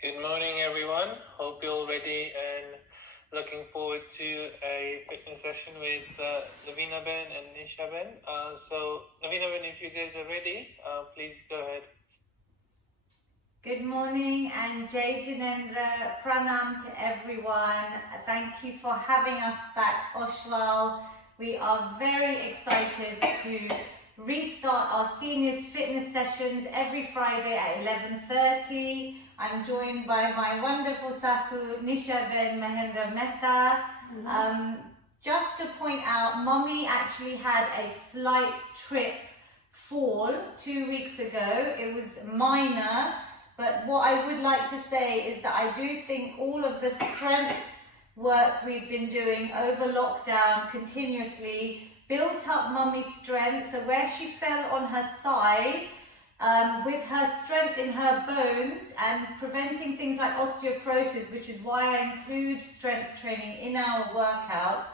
Good morning, everyone. Hope you're all ready and looking forward to a fitness session with Lavina Ben and Nisha Ben. So, Lavina Ben, if you guys are ready, please go ahead. Good morning, and Jai Janendra, pranam to everyone. Thank you for having us back, Oshwal. We are very excited to restart our seniors fitness sessions every Friday at 11:30. I'm joined by my wonderful Sasu, Nisha Ben Mahendra Mehta. Just to point out, Mommy actually had a slight fall 2 weeks ago. It was minor. But what I would like to say is that I do think all of the strength work we've been doing over lockdown continuously built up Mummy's strength. So where she fell on her side, with her strength in her bones and preventing things like osteoporosis, which is why I include strength training in our workouts,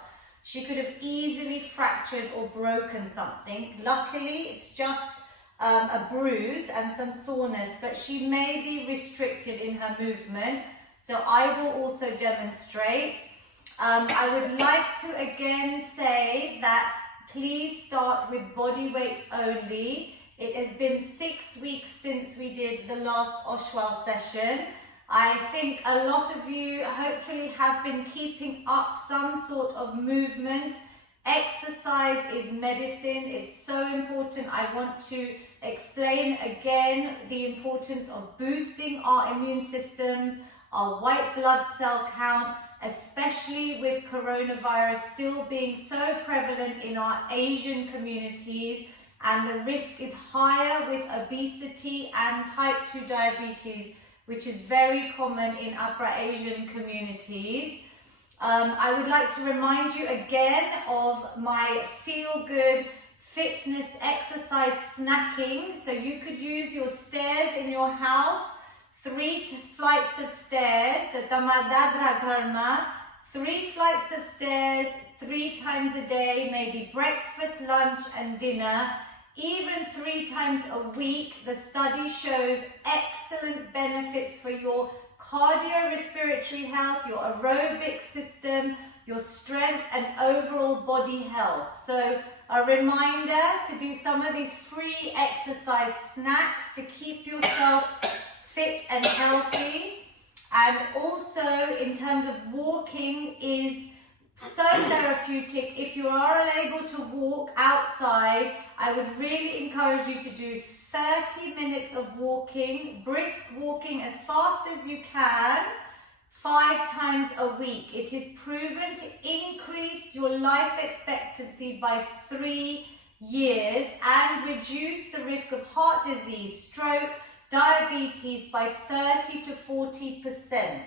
she could have easily fractured or broken something. Luckily, it's just a bruise and some soreness, but she may be restricted in her movement, so I will also demonstrate. I would like to again say that please start with body weight only. It has been 6 weeks since we did the last Oshwal session. I think a lot of you hopefully have been keeping up some sort of movement. Exercise is medicine. It's so important. I want to explain again the importance of boosting our immune systems, our white blood cell count, especially with coronavirus still being so prevalent in our Asian communities, and the risk is higher with obesity and type 2 diabetes, which is very common in Upper Asian communities. I would like to remind you again of my Feel Good fitness exercise snacking. So you could use your stairs in your house, 3 flights of stairs, so tamadadra karma, 3 flights of stairs, 3 times a day, maybe breakfast, lunch and dinner, even 3 times a week. The study shows excellent benefits for your cardiorespiratory health, your aerobic system, your strength and overall body health. So a reminder to do some of these free exercise snacks to keep yourself fit and healthy. And also in terms of walking is so therapeutic. If you are unable to walk outside, I would really encourage you to do 30 minutes of walking, brisk walking as fast as you can, 5 times a week. It is proven to increase your life expectancy by 3 years and reduce the risk of heart disease, stroke, diabetes by 30 to 40%.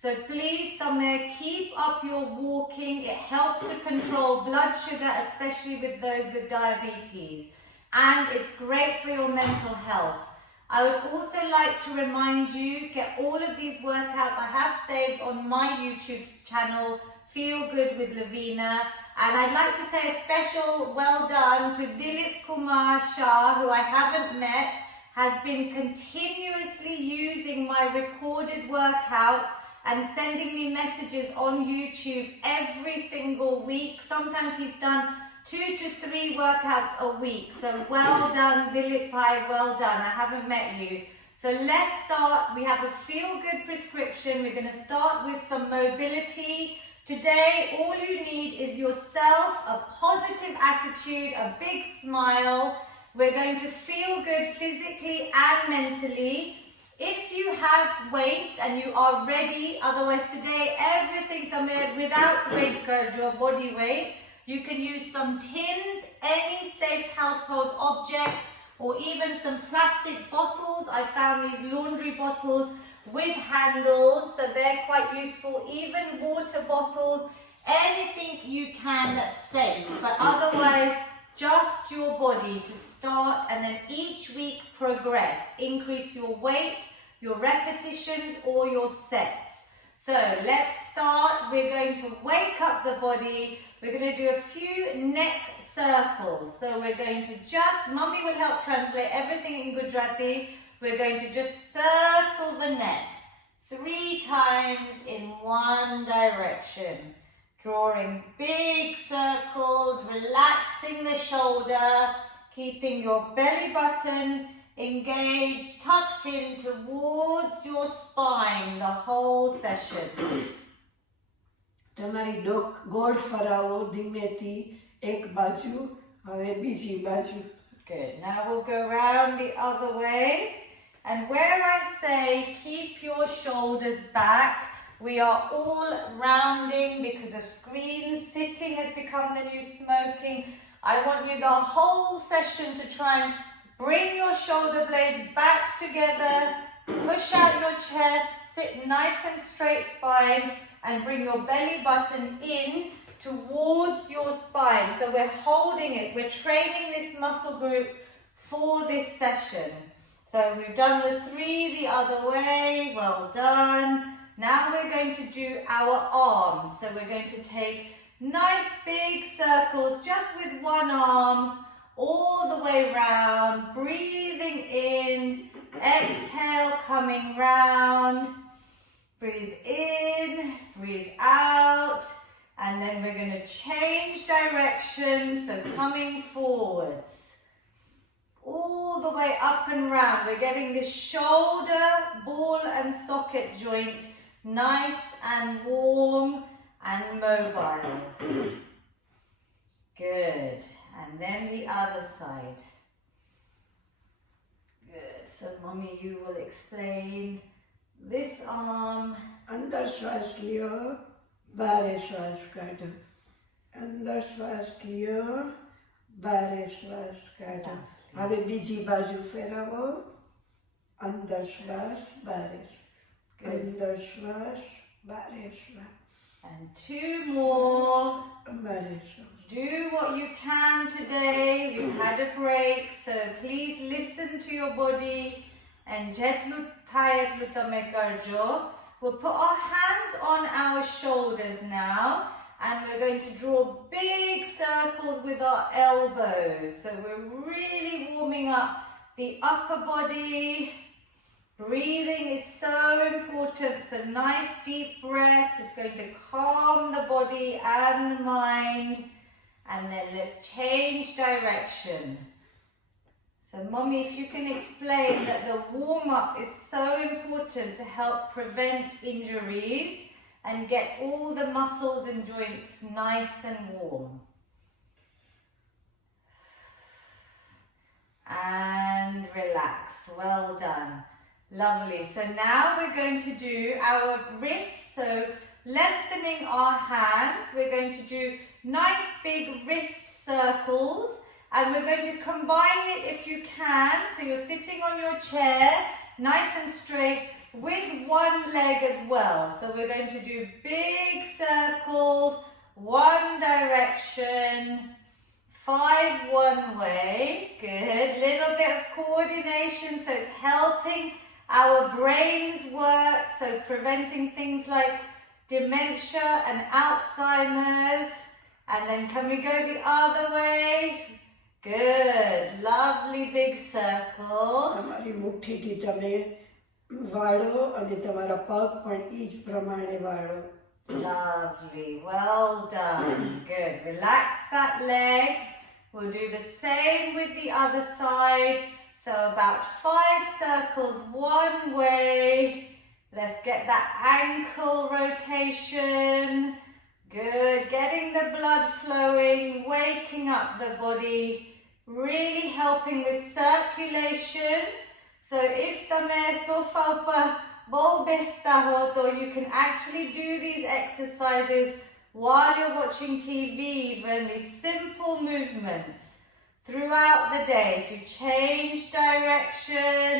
So please, Tamer, keep up your walking. It helps to control blood sugar, especially with those with diabetes. And it's great for your mental health. I would also like to remind you, get all of these workouts I have saved on my YouTube channel, Feel Good with Lavina. And I'd like to say a special well done to Dilip Kumar Shah, who I haven't met, has been continuously using my recorded workouts and sending me messages on YouTube every single week. Sometimes he's done 2 to 3 workouts a week. So well done, Dilip Bhai, well done. I haven't met you. So let's start. We have a Feel Good prescription. We're going to start with some mobility. Today, all you need is yourself, a positive attitude, a big smile. We're going to feel good physically and mentally. If you have weights and you are ready, otherwise today, everything Tamer without weight, your body weight, you can use some tins, any safe household objects, or even some plastic bottles. I found these laundry bottles with handles, so they're quite useful. Even water bottles, anything you can that's safe. But otherwise, just your body to start, and then each week progress. Increase your weight, your repetitions, or your sets. So let's start. We're going to wake up the body. We're going to do a few neck circles. So we're going to just, Mummy will help translate everything in Gujarati. We're going to just circle the neck. 3 times in one direction. Drawing big circles, relaxing the shoulder, keeping your belly button engaged, tucked in towards your spine the whole session. તમારી ગોળ ફરાવો ધીમેથી એક બાજુ હવે બીજી બાજુ. Good. Now we'll go round the other way. And where I say keep your shoulders back, we are all rounding because the screen sitting has become the new smoking. I want you the whole session to try and bring your shoulder blades back together, push out your chest, sit nice and straight spine, and bring your belly button in towards your spine. So we're holding it, we're training this muscle group for this session. So we've done the 3 the other way, well done. Now we're going to do our arms. So we're going to take nice big circles just with one arm all the way round, breathing in, exhale, coming round, breathe in, breathe out, and then we're going to change direction, so coming forwards, all the way up and round. We're getting this shoulder, ball and socket joint nice and warm and mobile. Good. And then the other side. Good. So mommy, you will explain this arm. અંદર શ્વાસ લ્યો, બારે શ્વાસ કાઢો. અંદર શ્વાસ લ્યો, બારે શ્વાસ કાઢો. હવે બીજી બાજુ ફેરવો. અંદર શ્વાસ, બારે શ્વાસ. અંદર શ્વાસ, બારે શ્વાસ. And 2 more. બારે શ્વાસ. Do what you can today. We've had a break, so please listen to your body. And jetlu thayatlu tame karjo. We'll put our hands on our shoulders now, and we're going to draw big circles with our elbows. So we're really warming up the upper body. Breathing is so important, so nice deep breath is going to calm the body and the mind. And then let's change direction. So mommy, if you can explain that the warm-up is so important to help prevent injuries and get all the muscles and joints nice and warm. And relax. Well done. Lovely. So now we're going to do our wrists. So lengthening our hands, we're going to do nice big wrist circles, and we're going to combine it if you can. So you're sitting on your chair, nice and straight, with one leg as well. So we're going to do big circles, one direction, 5 one way. Good. Little bit of coordination, so it's helping our brains work, so preventing things like dementia and Alzheimer's. And then can we go the other way? Good. Lovely big circles. તમારી મુઠ્ઠીથી તમે વાળો અને તમારા પગ પણ ઈ જ પ્રમાણે વાળો. Lovely. Well done. Good. Relax that leg. We'll do the same with the other side. So about 5 circles one way. Let's get that ankle rotation. Good. Getting the blood flowing, waking up the body, really helping with circulation. So if tame sofa upar bo besta ho, to you can actually do these exercises while you're watching TV, even these simple movements throughout the day. If you change direction,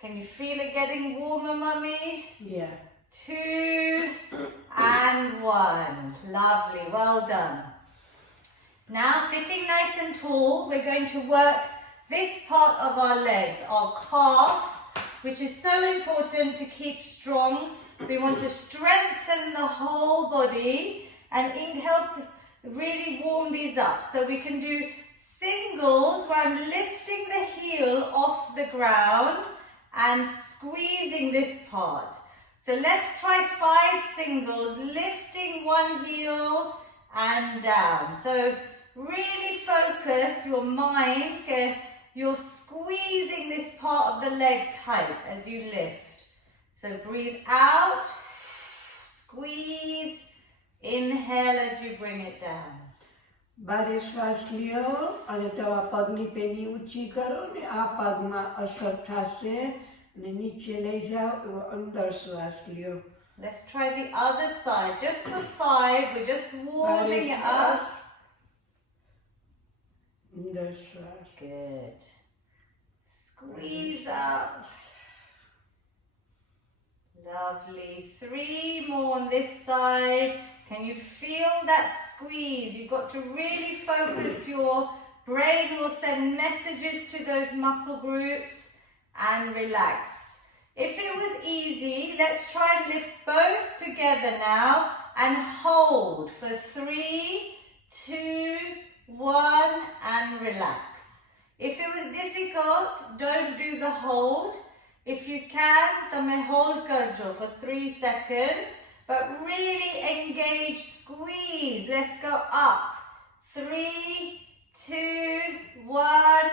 can you feel it getting warmer, mummy? Yeah. 2 and 1. Lovely, well done. Now sitting nice and tall, we're going to work this part of our legs, our calf, which is so important to keep strong. We want to strengthen the whole body and help really warm these up. So we can do singles where I'm lifting the heel off the ground and squeezing this part. So let's try 5 singles, lifting one heel and down. So really focus your mind, okay? You're squeezing this part of the leg tight as you lift. So breathe out, squeeze, inhale as you bring it down. બારે શ્વાસ લ્યો અને તમારા પગની penny ઊંચી કરો ને આ પગમાં અસર થશે અને નીચે લઈ જાઓ એવો અંદર શ્વાસ લ્યો. Let's try the other side. Just for 5, we're just warming it up. અંદર શ્વાસ. Good. Squeeze up. Lovely. 3 more on this side. Can you feel that squeeze? You've got to really focus. Your brain will send messages to those muscle groups and relax. If it was easy, let's try and lift both together now and hold for 3, 2, 1 and relax. If it was difficult, don't do the hold. If you can, then hold karjo for 3 seconds. But really engage, squeeze. Let's go up. 3, 2, 1.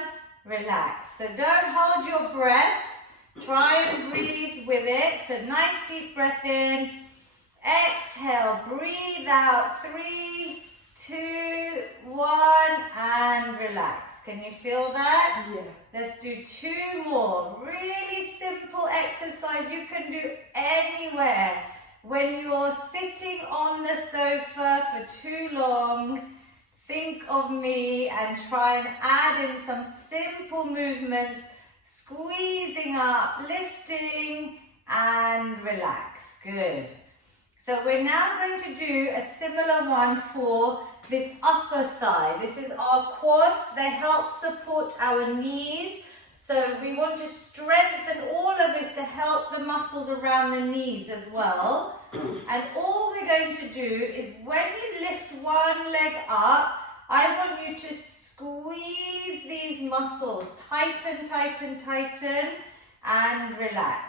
Relax. So don't hold your breath. Try and breathe with it. So nice deep breath in. Exhale. Breathe out. 3, 2, 1. And relax. Can you feel that? Yeah. Let's do 2 more. Really simple exercise you can do anywhere. When you're sitting on the sofa for too long, think of me and try and add in some simple movements, squeezing up, lifting and relax. Good. So we're now going to do a similar one for this upper thigh. This is our quads. They help support our knees. So we want to strengthen all of this to help the muscles around the knees as well. And all we're going to do is when you lift one leg up, I want you to squeeze these muscles. Tighten, tighten, tighten and relax.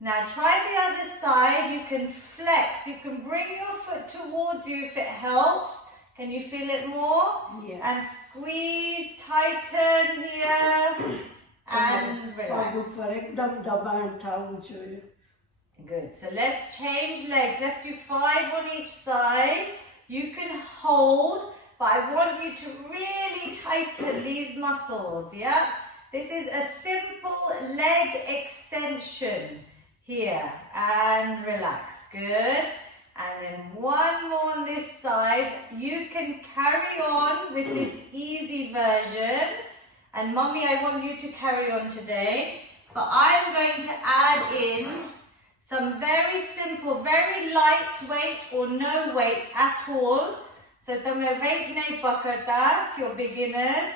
Now try the other side. You can flex. You can bring your foot towards you if it helps. Can you feel it more? Yeah. And squeeze, tighten here and પગ relax. ઉપર એકદમ દબાણ થવું જોઈએ. Good. So let's change legs. Let's do 5 on each side. You can hold, but I want you to really tighten these muscles, yeah? This is a simple leg extension here and relax. Good. And then 1 more on this side. You can carry on with this easy version. And Mummy, I want you to carry on today. But I'm going to add in some very simple, very light weight or no weight at all. So tame weight nahi pakarta if you're beginners.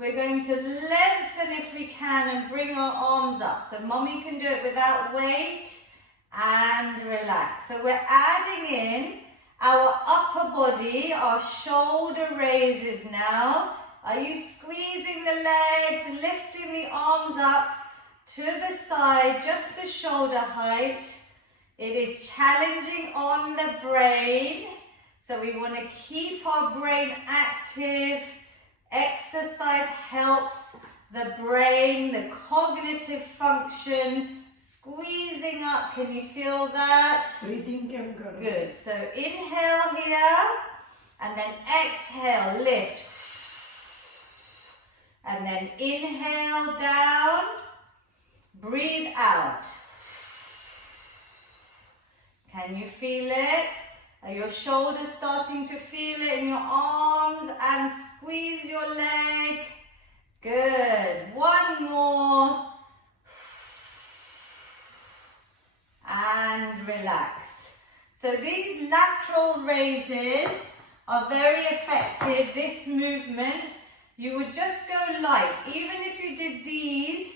We're going to lengthen if we can and bring our arms up. So Mummy can do it without weight and relax. So we're adding in our upper body, our shoulder raises now. Are you squeezing the legs, lifting the arms up to the side, just to shoulder height? It is challenging on the brain. So we want to keep our brain active. Exercise helps the brain, the cognitive function. Squeezing up, can you feel that? Breathing કેમ કરો? Good. So inhale here and then exhale, lift. And then inhale down, breathe out. Can you feel it? Are your shoulders starting to feel it in your arms? And squeeze your leg. Good. 1 more. And relax. So these lateral raises are very effective. This movement, you would just go light. Even if you did these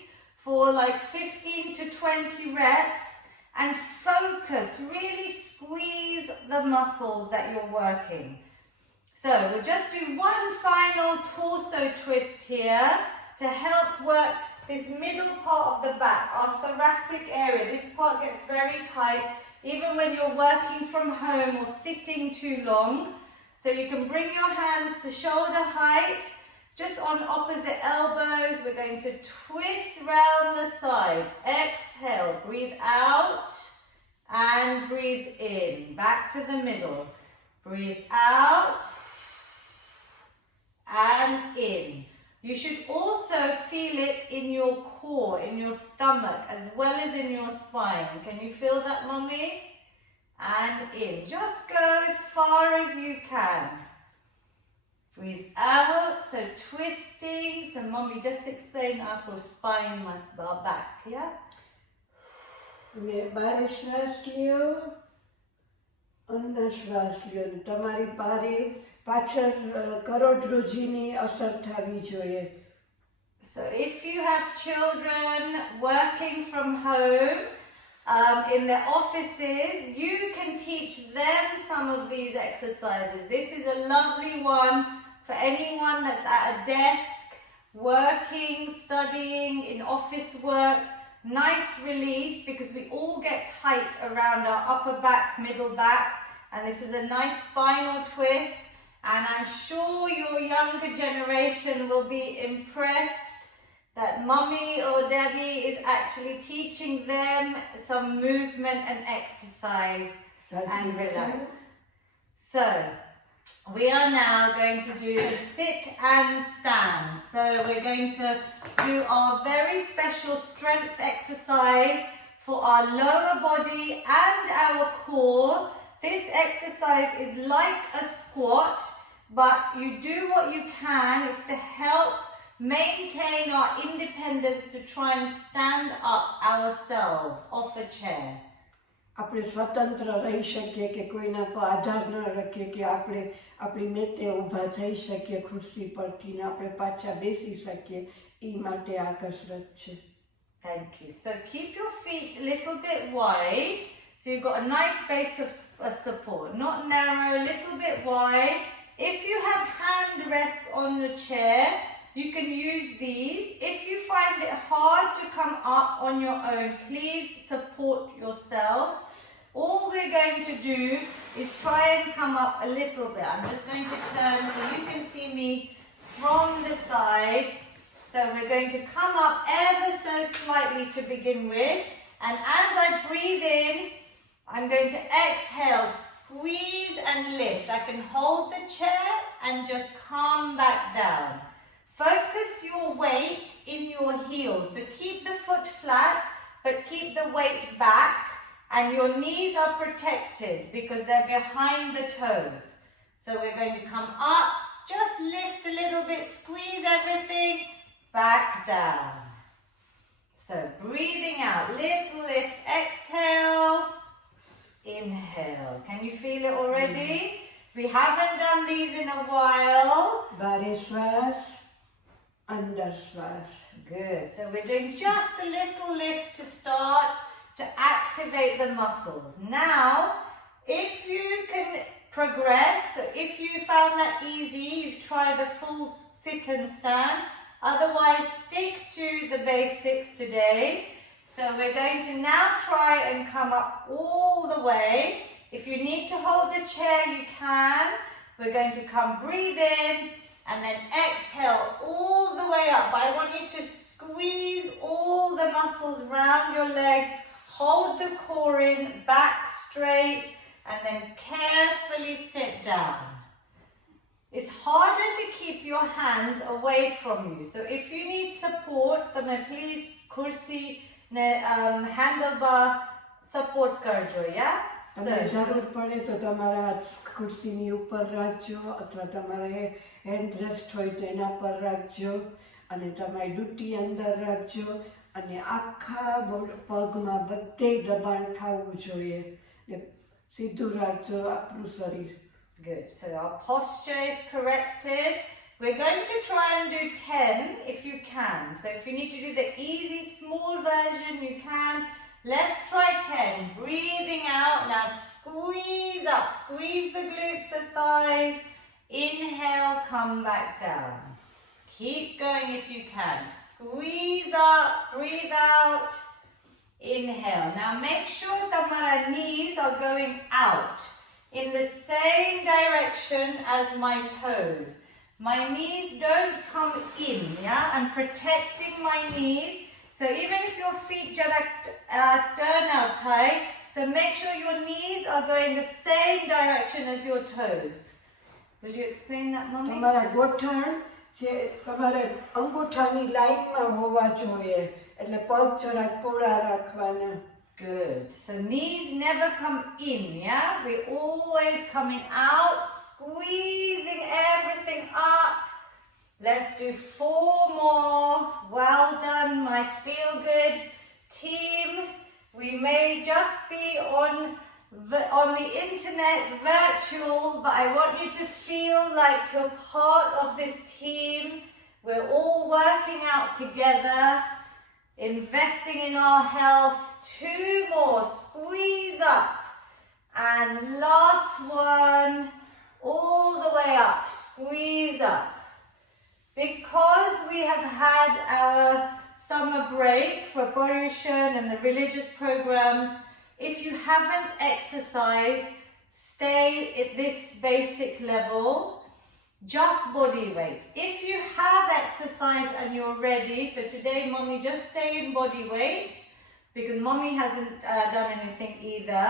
for like 15 to 20 reps and focus, really squeeze the muscles that you're working. So we'll just do 1 final torso twist here to help work this middle part of the back, our thoracic area, this part gets very tight, even when you're working from home or sitting too long. So you can bring your hands to shoulder height, just on opposite elbows. We're going to twist round the side. Exhale, breathe out and breathe in. Back to the middle. Breathe out and in. You should also feel it in your core, in your stomach, as well as in your spine. Can you feel that, Mummy? And in. Just go as far as you can. Breathe out, so twisting. So Mummy, just explain our spine, our back, yeah? અને બારે શ્વાસ લ્યો, અંદર શ્વાસ લ્યો. તમારી બારે પાછળ કરોડરજ્જુની અસર થવી જોઈએ. So if you have children working from home, in their offices, you can teach them some of these exercises. This is a lovely one for anyone that's at a desk, working, studying, in office work. Nice release, because we all get tight around our upper back, middle back, and this is a nice spinal twist, and I'm sure your younger generation will be impressed that Mummy or Daddy is actually teaching them some movement and exercise and relax. So, we are now going to do the sit and stand. So we're going to do our very special strength exercise for our lower body and our core. This exercise is like a squat, but you do what you can. It's to help maintain our independence, to try and stand up ourselves off a chair. આપણે સ્વતંત્ર રહી શકીએ, કે કોઈના પર આધાર ન રાખીએ, કે આપણે આપણી મેતે ઊભા થઈ શકીએ ખુરશી પરથી ને આપણે પાછા બેસી શકીએ. એ માટે આ કસરત છે. Thank you. So keep your feet a little bit wide, so you've got a nice base of support, not narrow, a little bit wide. If you have hand rests on the chair, you can use these. If you find it hard to come up on your own, please support yourself. All we're going to do is try and come up a little bit. I'm just going to turn so you can see me from the side. So we're going to come up ever so slightly to begin with. And as I breathe in, I'm going to exhale, squeeze and lift. I can hold the chair and just come back down. Focus your weight in your heels. So keep the foot flat, but keep the weight back. And your knees are protected because they're behind the toes. So we're going to come up, just lift a little bit, squeeze everything, back down. So breathing out, little lift, exhale, inhale. Can you feel it already? We haven't done these in a while. બારે શ્વાસ, અંદર શ્વાસ. Good. So we're doing just a little lift to start, to activate the muscles. Now, if you can progress, so if you found that easy, you try the full sit and stand. Otherwise, stick to the basics today. So we're going to now try and come up all the way. If you need to hold the chair, you can. We're going to come, breathe in, and then exhale all the way up. But I want you to squeeze all the muscles around your legs. Hold the core in, back straight, and then carefully sit down. It's harder to keep your hands away from you. So if you need support, then please kursi handlebar support karjo, yeah? તમને જરૂર પડે તો તમારા હાથ ખુરશીની ઉપર રાખજો, અથવા તમારે હેન્ડ રેસ્ટ હોય તો એના પર રાખજો, અને તમારી ડૂટી અંદર રાખજો, અને આખા પગમાં બધે દબાણ થવું જોઈએ. સીધું રાખજો આપણું શરીર. Good. So our posture is corrected. We're going to try and do 10 if you can. So if you need to do the easy small version, you can. Let's try 10. Breathing out. Now squeeze up. Squeeze the glutes, the thighs. Inhale, come back down. Keep going if you can. Squeeze up, breathe out. Inhale. Now make sure that my knees are going out in the same direction as my toes. My knees don't come in, yeah? I'm protecting my knees. So even if your feet turn out, okay? So make sure your knees are going the same direction as your toes. Will you explain that, Mommy? તમારા ગોઠણ જે તમારે અંગૂઠાની લાઈનમાં હોવા જોઈએ એટલે પગ જરાક પોળા રાખવાના. Good. So knees never come in, yeah? We're always coming out, squeezing everything up. Let's do 4 more. Well done, my Feel Good team. We may just be on the internet, virtual, but I want you to feel like you're part of this team. We're all working out together, investing in our health. 2 more, squeeze up. And last one, all the way up, squeeze up. Because we have had our summer break for Borushan and the religious programs, if you haven't exercised, stay at this basic level, just body weight. If you have exercised and you're ready, so today Mommy just stay in body weight because Mommy hasn't done anything either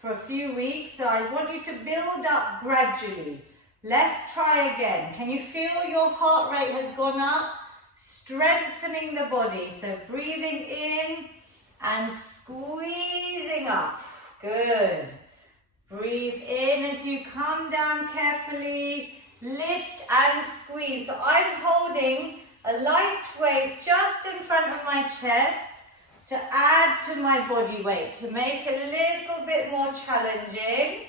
for a few weeks, so I want you to build up gradually. Let's try again. Can you feel your heart rate has gone up? Strengthening the body, so breathing in and squeezing up. Good. Breathe in as you come down carefully. Lift and squeeze. So I'm holding a light weight just in front of my chest to add to my body weight, to make it a little bit more challenging.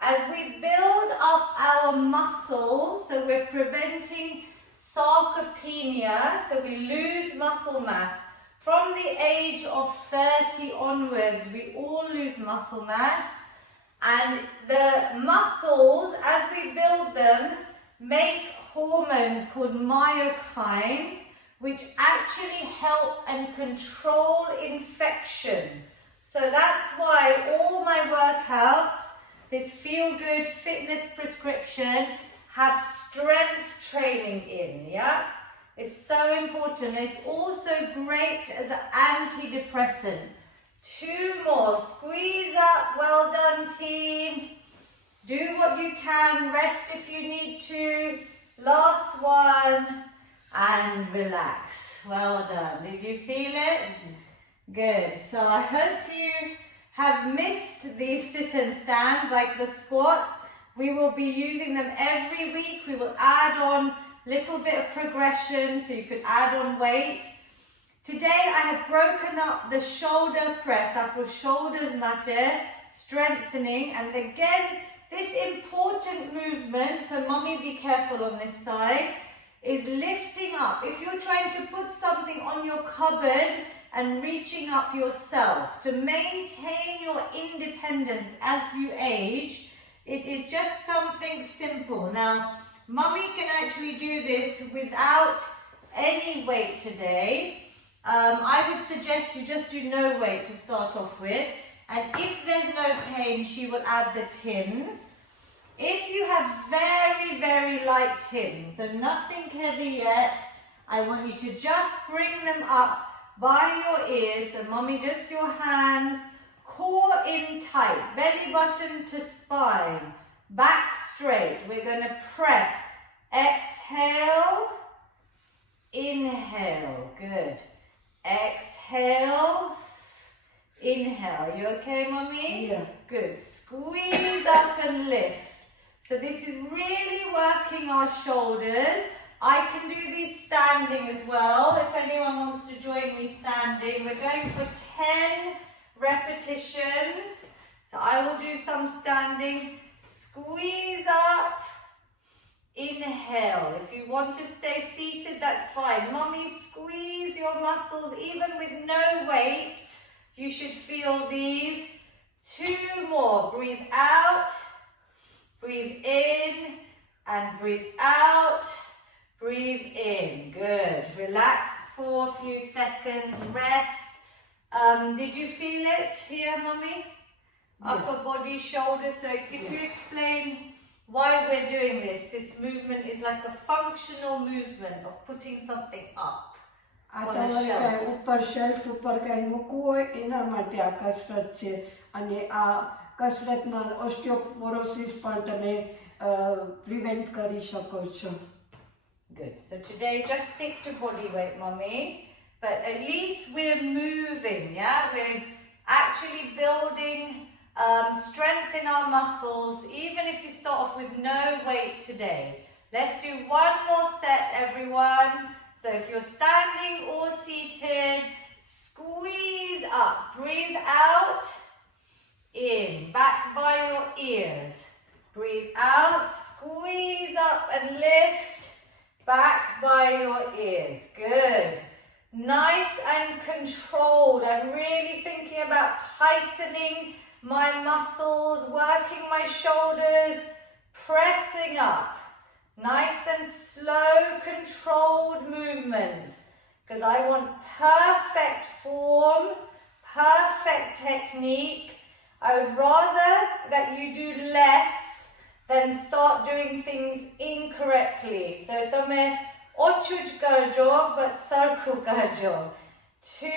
As we build up our muscles, so we're preventing sarcopenia, so we lose muscle mass. From the age of 30 onwards, we all lose muscle mass. And the muscles, as we build them, make hormones called myokines, which actually help and control infection. So that's why all my workouts, this Feel Good fitness prescription, have strength training in, yeah? It's so important. It's also great as an antidepressant. 2 more. Squeeze up. Well done, team. Do what you can. Rest if you need to. Last one. And relax. Well done. Did you feel it? Good. So I hope you have missed these sit and stands like the squats. We will be using them every week. We will add on little bit of progression so you could add on weight. Today I have broken up the shoulder press, upper shoulders matter, strengthening, and again this important movement, so Mommy be careful on this side, is lifting up. If you're trying to put something on your cupboard and reaching up yourself to maintain your independence as you age, it is just something simple. Now Mommy can actually do this without any weight today. I would suggest you just do no weight to start off with, and if there's no pain, she will add the tins. If you have very, very light tins, so nothing heavy yet, I want you to just bring them up by your ears, so Mommy, just your hands, core in tight, belly button to spine, back straight. We're going to press, exhale, inhale, good. Exhale, inhale. You okay, Mommy? Yeah. Good. Squeeze up and lift. So this is really working our shoulders. I can do these standing as well. If anyone wants to join me standing, we're going for 10 repetitions. So I will do some standing. Squeeze up. Inhale. If you want to stay seated, that's fine. Mommy, squeeze your muscles. Even with no weight, you should feel these. 2 more. Breathe out. Breathe in. And breathe out. Breathe in. Good. Relax for a few seconds, rest. Did you feel it here, Mummy? Yeah. Upper body, shoulders. So if you explain why we're doing this, this movement is like a functional movement of putting something up. આ તમારે કાંઈ ઉપર shelf ઉપર કાંઈ મૂકવું હોય એના માટે આ કસરત છે અને આ કસરતમાં ઓસ્ટિયોપોરોસિસ પણ તમે પ્રિવેન્ટ કરી શકો છો. Good. So today just stick to body weight, Mummy. But at least we're moving, yeah? We're actually building strength in our muscles, even if you start off with no weight today. Let's do one more set, everyone. So if you're standing or seated, squeeze up, breathe out, in, back by your ears. Breathe out, squeeze up and lift, back by your ears. Good. Nice and controlled. I'm really thinking about tightening my muscles, working my shoulders, pressing up. Nice and slow, controlled movements. Because I want perfect form, perfect technique. I would rather that you do less than start doing things incorrectly. So, tame ochuj karjo, but sarku karjo. 2.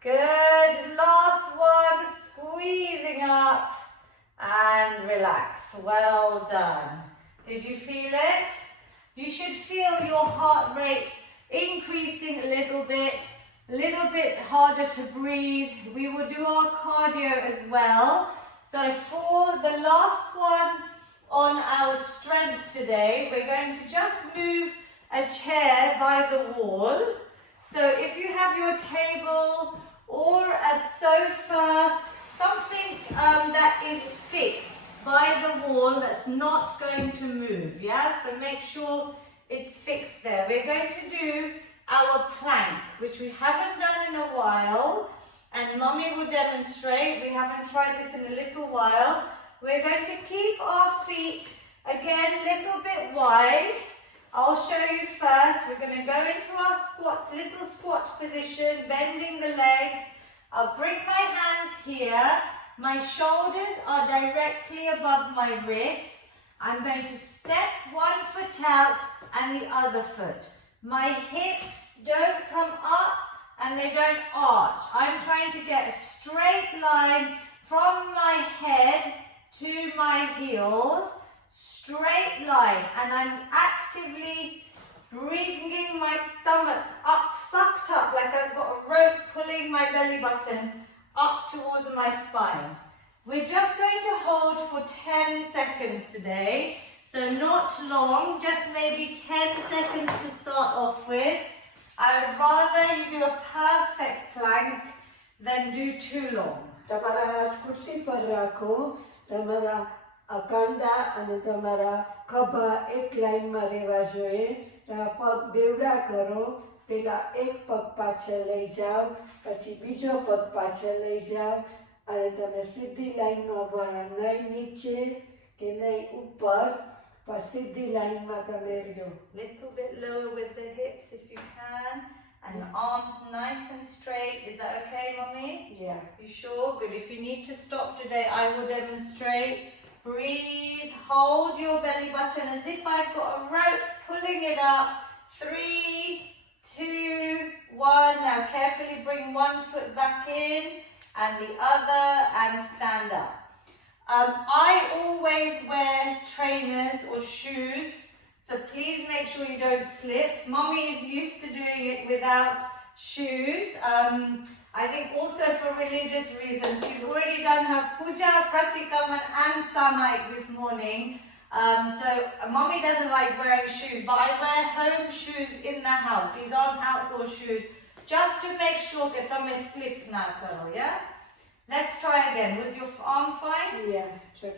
Good. Last one. Squeezing up and relax. Well done. Did you feel it? You should feel your heart rate increasing a little bit harder to breathe. We will do our cardio as well. So for the last one on our strength today, we're going to just move a chair by the wall. So if you have your table or a sofa, something that is fixed by the wall that's not going to move, yeah? So make sure it's fixed there. We're going to do our plank, which we haven't done in a while, and Mummy will demonstrate. We haven't tried this in a little while. We're going to keep our feet, again, a little bit wide. I'll show you first. We're going to go into our squat, little squat position, bending the legs. I'll bring my hands here. My shoulders are directly above my wrists. I'm going to step one foot out and the other foot. My hips don't come up and they don't arch. I'm trying to get a straight line from my head to my heels. Straight line. And I'm actively bringing my stomach up, sucked up, like I've got a rope pulling my belly button up towards my spine. We're just going to hold for 10 seconds today. So not long, just maybe 10 seconds to start off with. I would rather you do a perfect plank than do too long. તમારા હાથ ખુરશી પર રાખો. તમારા કાંડા અને તમારા ખભા એક લાઈનમાં રહેવા જોઈએ. પગ બેવડા કરો. પેલા એક પગ પાછળ લઈ જાઓ, પછી બીજો પગ પાછળ લઈ જાઓ અને તમે સીધી લાઈનમાં ઉભા રહો. નહીં નીચે કે નહીં ઉપર, પણ સીધી લાઈનમાં તમે રહ્યો. Little bit lower with the hips if you can, and the arms nice and straight. Is that okay, Mummy? Yeah. You sure? Good. If you need to stop today, I will demonstrate. Breathe, hold your belly button as if I've got a rope pulling it up. 3, 2, 1. Now carefully bring one foot back in and the other and stand up. I always wear trainers or shoes, so please make sure you don't slip. Mommy is used to doing it without shoes. I think also for religious reasons. She's already done her puja, pratikaman and samaik this morning. So Mommy doesn't like wearing shoes, but I wear home shoes in the house. These aren't outdoor shoes, just to make sure that tame slip na karo, yeah? Let's try again. Was your arm fine? Yeah.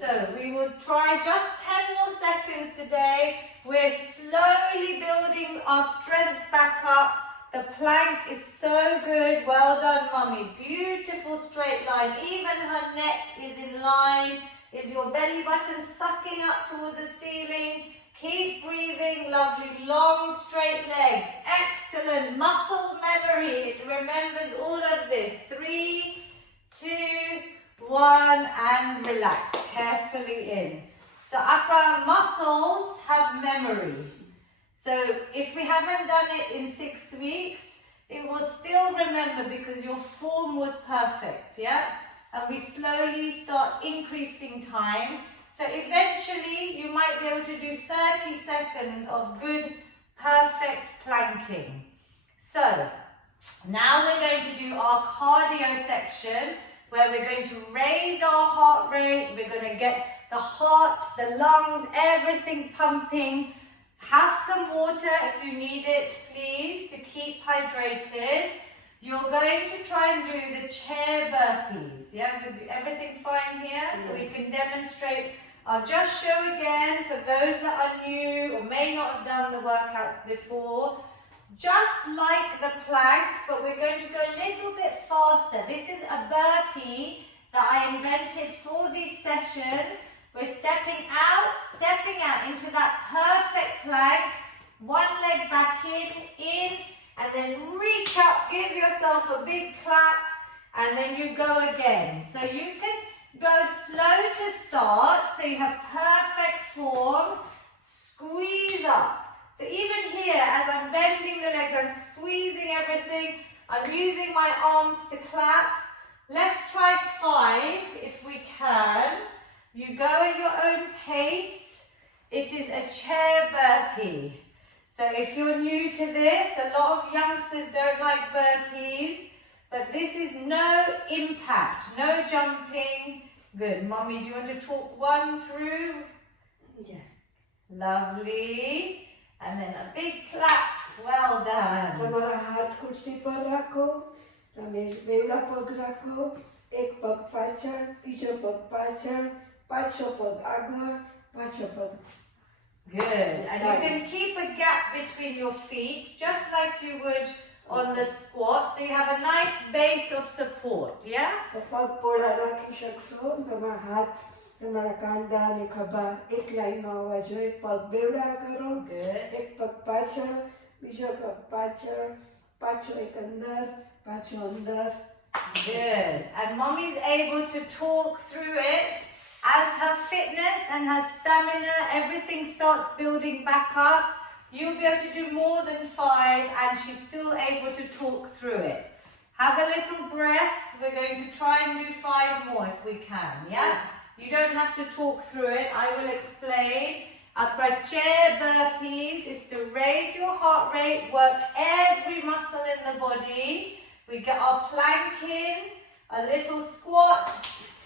So we will try just 10 more seconds today. We're slowly building our strength back up. The plank is so good. Well done, Mummy. Beautiful straight line. Even her neck is in line. Is your belly button sucking up towards the ceiling? Keep breathing, lovely, long, straight legs. Excellent. Muscle memory. It remembers all of this. 3, 2, 1, and relax carefully in. So our muscles have memory. So if we haven't done it in 6 weeks, it will still remember because your form was perfect, yeah? And we slowly start increasing time. So eventually you might be able to do 30 seconds of good, perfect planking. So now we're going to do our cardio section where we're going to raise our heart rate. We're going to get the heart, the lungs, everything pumping. Have some water if you need it, please, to keep hydrated. You're going to try and do the chair burpees, yeah? Was everything fine here? So we can demonstrate. I'll just show again for those that are new or may not have done the workouts before. Just like the plank, but we're going to go a little bit faster. This is a burpee that I invented for these sessions. We're stepping out into that perfect plank. One leg back in, and then reach up, give yourself a big clap, and then you go again. So you can go slow to start, so you have perfect form. Squeeze up. So even here, as I'm bending the legs, I'm squeezing everything. I'm using my arms to clap. Let's try 5 if we can. You go at your own pace. It is a chair burpee. So if you're new to this, a lot of youngsters don't like burpees, but this is no impact, no jumping. Good. Mommy, do you want to talk 1 through? Yeah. Lovely. And then a big clap. Well done. તમારા હાથ ખુરશી પર રાખો. તમે બેવડા પગ રાખો. એક પગ પાછળ, બીજો પગ પાછળ, પાછો પગ આગળ, પાછો પગ. Good. And you can keep a gap between your feet, just like you would on the squat. So you have a nice base of support, yeah? તો પગ પોળા રાખી શકશો. તમારા હાથ તમારા કાંડા અને ખભા એક લાઈનમાં આવવા જોઈએ. પગ બેવડા કરો. Good. એક પગ પાછળ, બીજો પગ પાછળ, પાછો એક અંદર, પાછો અંદર. Good. And mommy's able to talk through it. As her fitness and her stamina, everything starts building back up. You'll be able to do more than 5 and she's still able to talk through it. Have a little breath. We're going to try and do 5 more if we can, yeah? You don't have to talk through it. I will explain. Our chair burpees is to raise your heart rate, work every muscle in the body. We get our plank in, a little squat,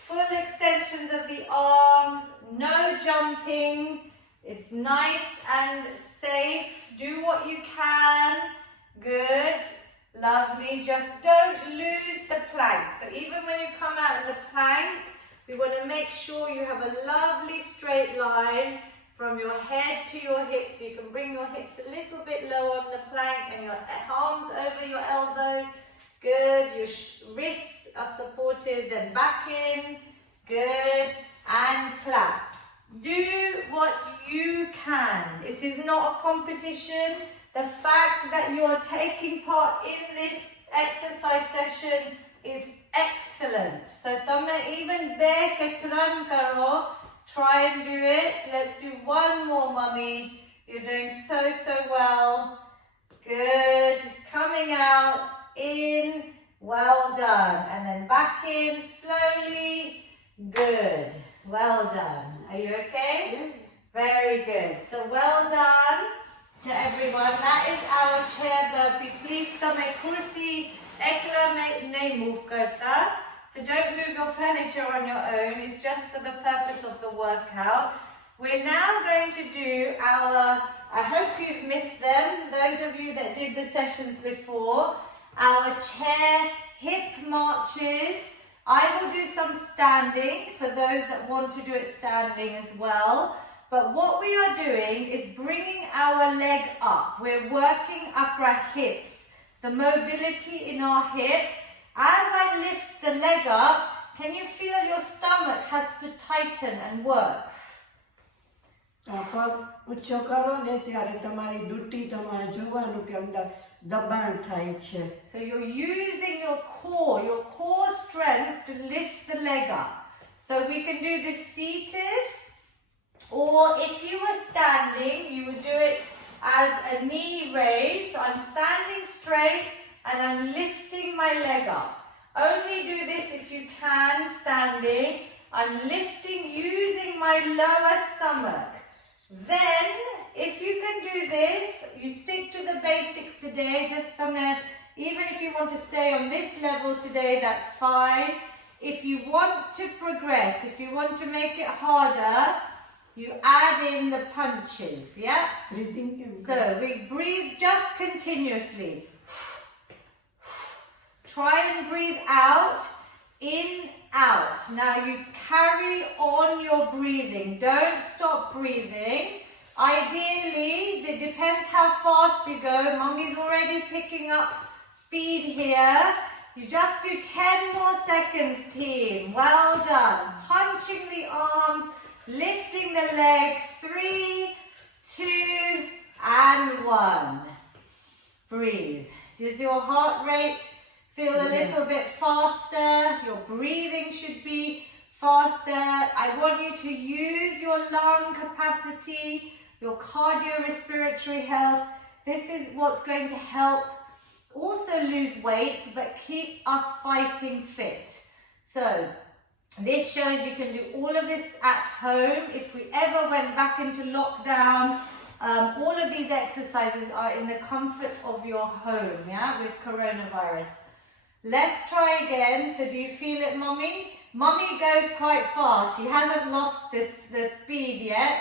full extensions of the arms, no jumping. It's nice and safe. Do what you can. Good. Lovely. Just don't lose the plank. So even when you come out of the plank, we want to make sure you have a lovely straight line from your head to your hips. So you can bring your hips a little bit low on the plank and your arms over your elbows. Good. Your wrists are supported. Then back in. Good. And clap. Do what you can. It is not a competition. The fact that you are taking part in this exercise session is excellent. So even there, try and do it. Let's do 1 more, mummy. You're doing so well. Good. Coming out, in. Well done. And then back in slowly. Good. Well done. Are you okay? Very good. So well done to everyone. That is our chair burpees. Please tame kursi ekla nahi move karta. So don't move your furniture on your own. It's just for the purpose of the workout. We're now going to do our, I hope you've missed them, those of you that did the sessions before, our chair hip marches. I will do some standing for those that want to do it standing as well. But what we are doing is bringing our leg up. We're working up our hips, the mobility in our hip. As I lift the leg up, can you feel your stomach has to tighten and work? પગ ઊંચો કરો ને ત્યારે તમારી duty તમારે જોવાનું કે અંદર દબાણ થાય છે. So you're using your core strength to lift the leg up. So we can do this seated, or if you were standing, you would do it as a knee raise. So I'm standing straight and I'm lifting my leg up. Only do this if you can standing. I'm lifting using my lower stomach. Then, if you can do this, you stick to the basics today. Just even if you want to stay on this level today, that's fine. If you want to progress, if you want to make it harder, you add in the punches, yeah? Breathing. So we breathe just continuously. Try and breathe out, in, out. Now you carry on your breathing. Don't stop breathing. Ideally, it depends how fast you go. Mummy's already picking up speed here. You just do 10 more seconds, team. Well done. Punching the arms, lifting the leg. 3, 2, and 1. Breathe. Does your heart rate feel a little bit faster? Your breathing should be faster. I want you to use your lung capacity, your cardiorespiratory health. This is what's going to help also lose weight, but keep us fighting fit. So this shows you can do all of this at home. If we ever went back into lockdown, all of these exercises are in the comfort of your home, yeah, with coronavirus. Let's try again. So do you feel it, Mummy? Mummy goes quite fast. She hasn't lost the speed yet.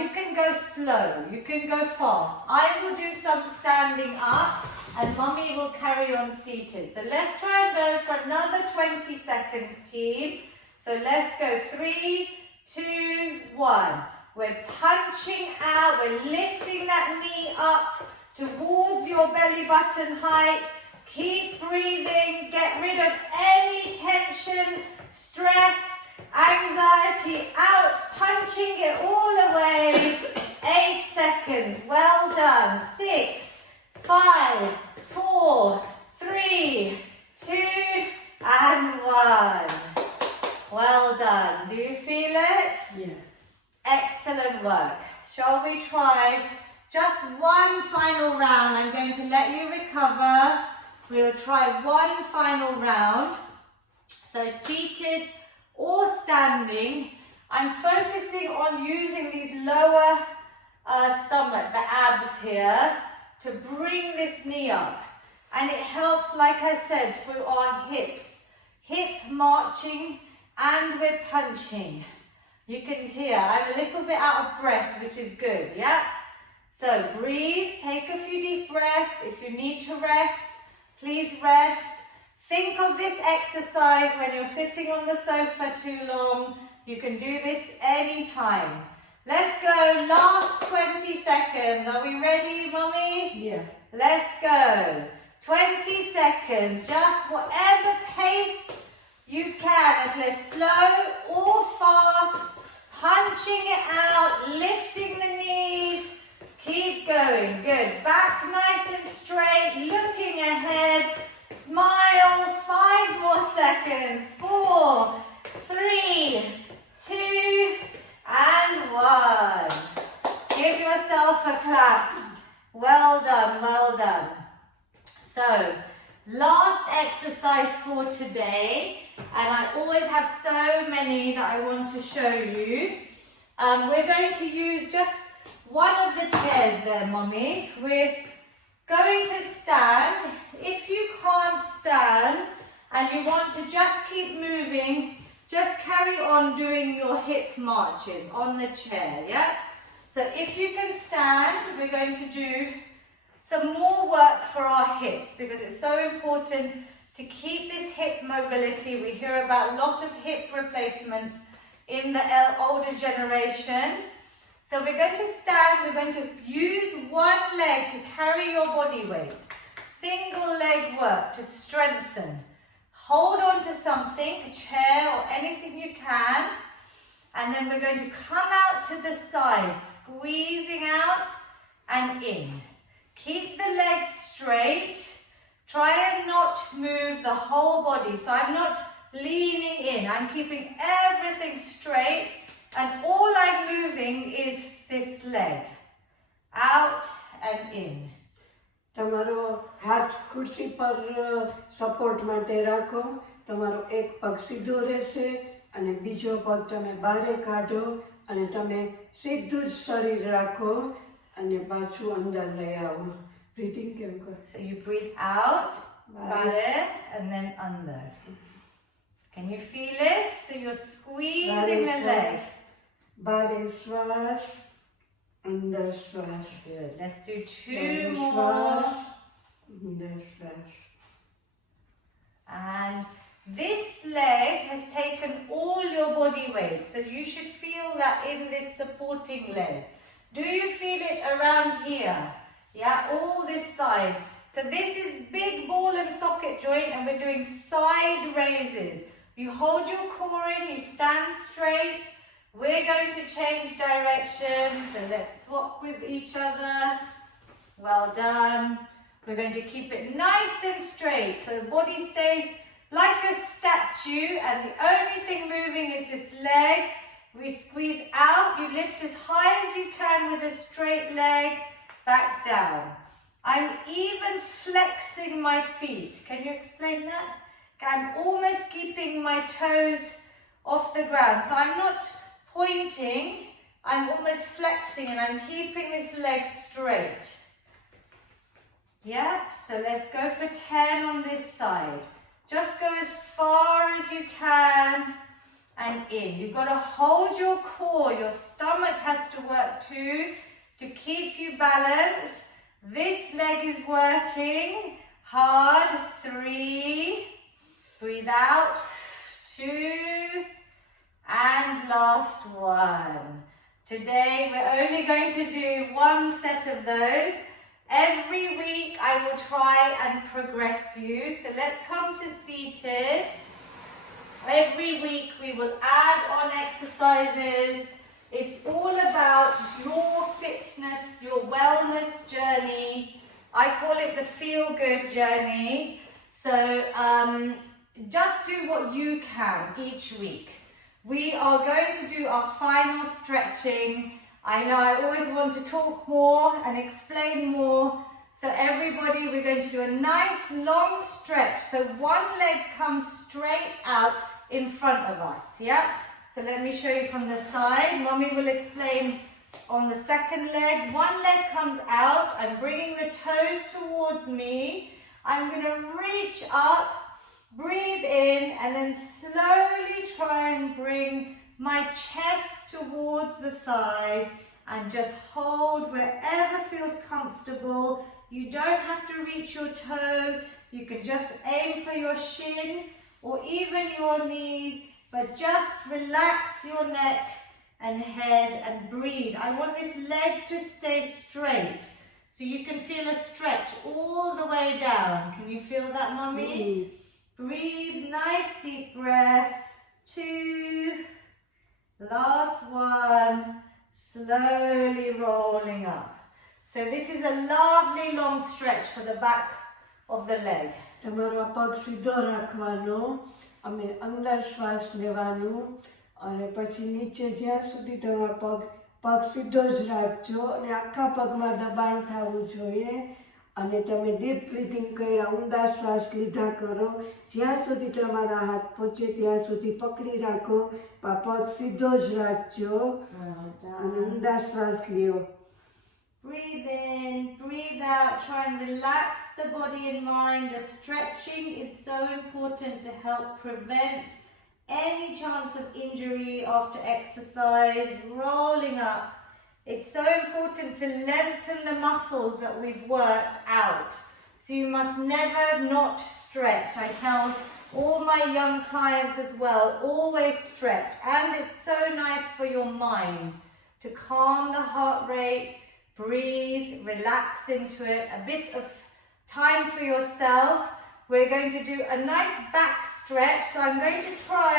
You can go slow. You can go fast. I will do some standing up and Mummy will carry on seated. So let's try and go for another 20 seconds, team. So let's go. 3, 2, 1. We're punching out. We're lifting that knee up towards your belly button height. Keep breathing, get rid of any tension, stress, anxiety out, punching it all away. 8 seconds, well done. 6, 5, 4, 3, 2, and 1. Well done. Do you feel it? Yeah. Excellent work. Shall we try just one final round? I'm going to let you recover. We'll try one final round. So seated or standing, I'm focusing on using these lower stomach, the abs here, to bring this knee up. And it helps, like I said, for our hips. Hip marching and we're punching. You can hear I'm a little bit out of breath, which is good, yeah? So breathe, take a few deep breaths. If you need to rest, please rest. Think of this exercise when you're sitting on the sofa too long. You can do this anytime. Let's go. Last 20 seconds. Are we ready, Mummy? Yeah. Let's go. 20 seconds. Just whatever pace you can. Either slow or fast. Punching it out. Lifting the knees. Keep going. Good. Back nice and straight. Looking ahead. Smile. 5 more seconds. 4, 3, 2, and 1. Give yourself a clap. Well done, well done. So, last exercise for today, and I always have so many that I want to show you. We're going to use just one of the chairs there, Mommy. We're going to stand. If you can't stand and you want to just keep moving, just carry on doing your hip marches on the chair, yeah? So if you can stand, we're going to do some more work for our hips because it's so important to keep this hip mobility. We hear about a lot of hip replacements in the older generation. So we're going to stand, we're going to use one leg to carry your body weight. Single leg work to strengthen. Hold on to something, a chair or anything you can, and then we're going to come out to the side, squeezing out and in. Keep the legs straight. Try and not move the whole body. So I'm not leaning in. I'm keeping everything straight, and all I'm moving is this leg. Out and in. તમારો હાથ ખુરશી પર support માટે રાખો. તમારો એક પગ સીધો રહેશે અને બીજો પગ તમે બહાર કાઢો અને તમે સીધું જ શરીર રાખો અને પાછું અંદર લઈ આવો. બ્રીથિંગ કેમ કરો? So you breathe out, bare, and then under. Can you feel it? So you're squeezing the leg. બારે શ્વાસ, અંદર શ્વાસ. Good. Let's do two બારે more. શ્વાસ, અંદર શ્વાસ. And this leg has taken all your body weight. So you should feel that in this supporting leg. Do you feel it around here? Yeah, all this side. So this is big ball and socket joint, and we're doing side raises. You hold your core in, you stand straight. We're going to change direction. So let's swap with each other. Well done. We're going to keep it nice and straight. So the body stays like a statue, and the only thing moving is this leg. We squeeze out. You lift as high as you can with a straight leg. Back down. I'm even flexing my feet. Can you explain that? I'm almost keeping my toes off the ground. So I'm not pointing, I'm almost flexing, and I'm keeping this leg straight. Yep, so let's go for 10 on this side. Just go as far as you can and in. You've got to hold your core. Your stomach has to work too to keep you balanced. This leg is working hard. 3. Breathe out. 2. And last 1. Today we're only going to do 1 set of those. Every week I will try and progress you. So let's come to seated. Every week we will add on exercises. It's all about your fitness, your wellness journey. I call it the feel-good journey. So just do what you can each week. We are going to do our final stretching. I know I always want to talk more and explain more. So everybody, we're going to do a nice long stretch. So one leg comes straight out in front of us, yeah? So let me show you from the side. Mommy will explain on the second leg. One leg comes out. I'm bringing the toes towards me. I'm going to reach up, breathe in, and then slowly try and bring my chest towards the thigh and just hold wherever feels comfortable. You don't have to reach your toe. You can just aim for your shin or even your knees, but just relax your neck and head and breathe. I want this leg to stay straight. So you can feel a stretch all the way down. Can you feel that, Mummy? Breathe, nice deep breaths. 2. Last 1. Slowly rolling up. So this is a lovely long stretch for the back of the leg. તમારો પગ સીધો રાખવાનો. અમે અંદર શ્વાસ લેવાનું અને પછી નીચે જ્યાં સુધી તમારો પગ સીધો જ રાખજો અને આખા પગમાં દબાણ થવું જોઈએ. અને તમે ડીપ બ્રીથિંગ કર્યા, ઊંડા શ્વાસ લીધા કરો. જ્યાં સુધી તમારા હાથ પહોંચે ત્યાં સુધી પકડી રાખો. પગ સીધો જ રાખજો અને ઊંડા શ્વાસ લ્યો. Breathe in, breathe out, try and relax the body and mind. The stretching is so important to help prevent any chance of injury after exercise. Rolling up. It's so important to lengthen the muscles that we've worked out. So you must never not stretch. I tell all my young clients as well, always stretch. And it's so nice for your mind to calm the heart rate, breathe, relax into it, a bit of time for yourself. We're going to do a nice back stretch. So I'm going to try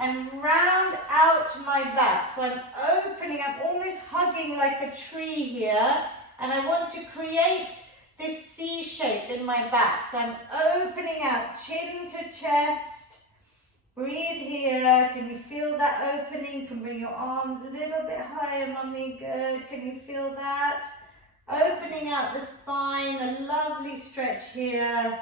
and round out my back. So I'm opening, I'm almost hugging like a tree here, and I want to create this C shape in my back. So I'm opening out, chin to chest. Breathe here. Can you feel that opening? You can bring your arms a little bit higher, mummy. Good. Can you feel that? Opening out the spine, a lovely stretch here.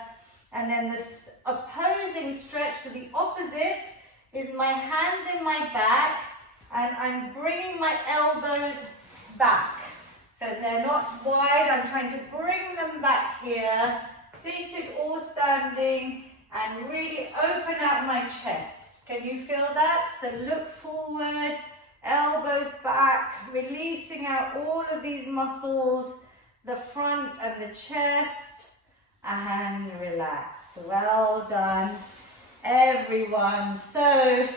And then this opposing stretch, so the opposite is my hands in my back, and I'm bringing my elbows back. So they're not wide, I'm trying to bring them back here, seated or standing, and really open out my chest. Can you feel that? So look forward, elbows back, releasing out all of these muscles, the front and the chest, and relax. Well done, everyone. So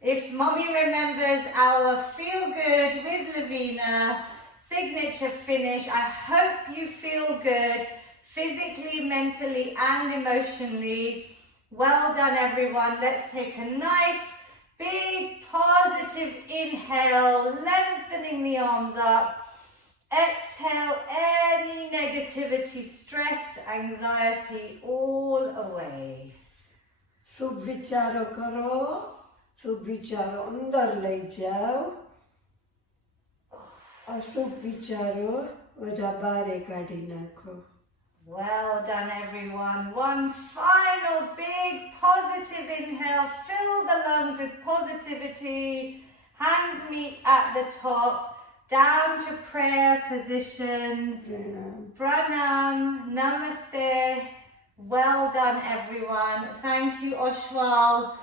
if mummy remembers our Feel Good with Lavina signature finish, I hope you feel good physically, mentally, and emotionally. Well done, everyone. Let's take a nice, big, positive inhale, lengthening the arms up. Exhale any negativity, stress, anxiety, all away. શુભ વિચારો કરો, શુભ વિચારો અંદર લઈ જાઓ, અશુભ વિચારો બધા બારે કાઢી નાખો. Well done, everyone. One final big positive inhale. Fill the lungs with positivity. Hands meet at the top. Down to prayer position. Pranam. Namaste. Well done, everyone. Thank you, Oshwal.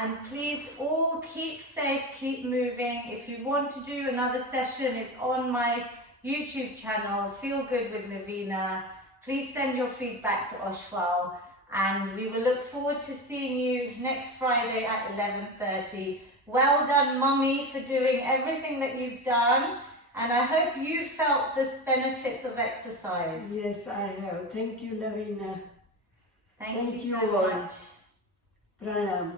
And please all keep safe, keep moving. If you want to do another session, it's on my YouTube channel, Feel Good with Lavina. Please send your feedback to Oshwal, and we will look forward to seeing you next Friday at 11:30. Well done, Mummy, for doing everything that you've done, and I hope you felt the benefits of exercise. Yes, I have. Thank you, Lavina. Thank you so all. much. Pranam.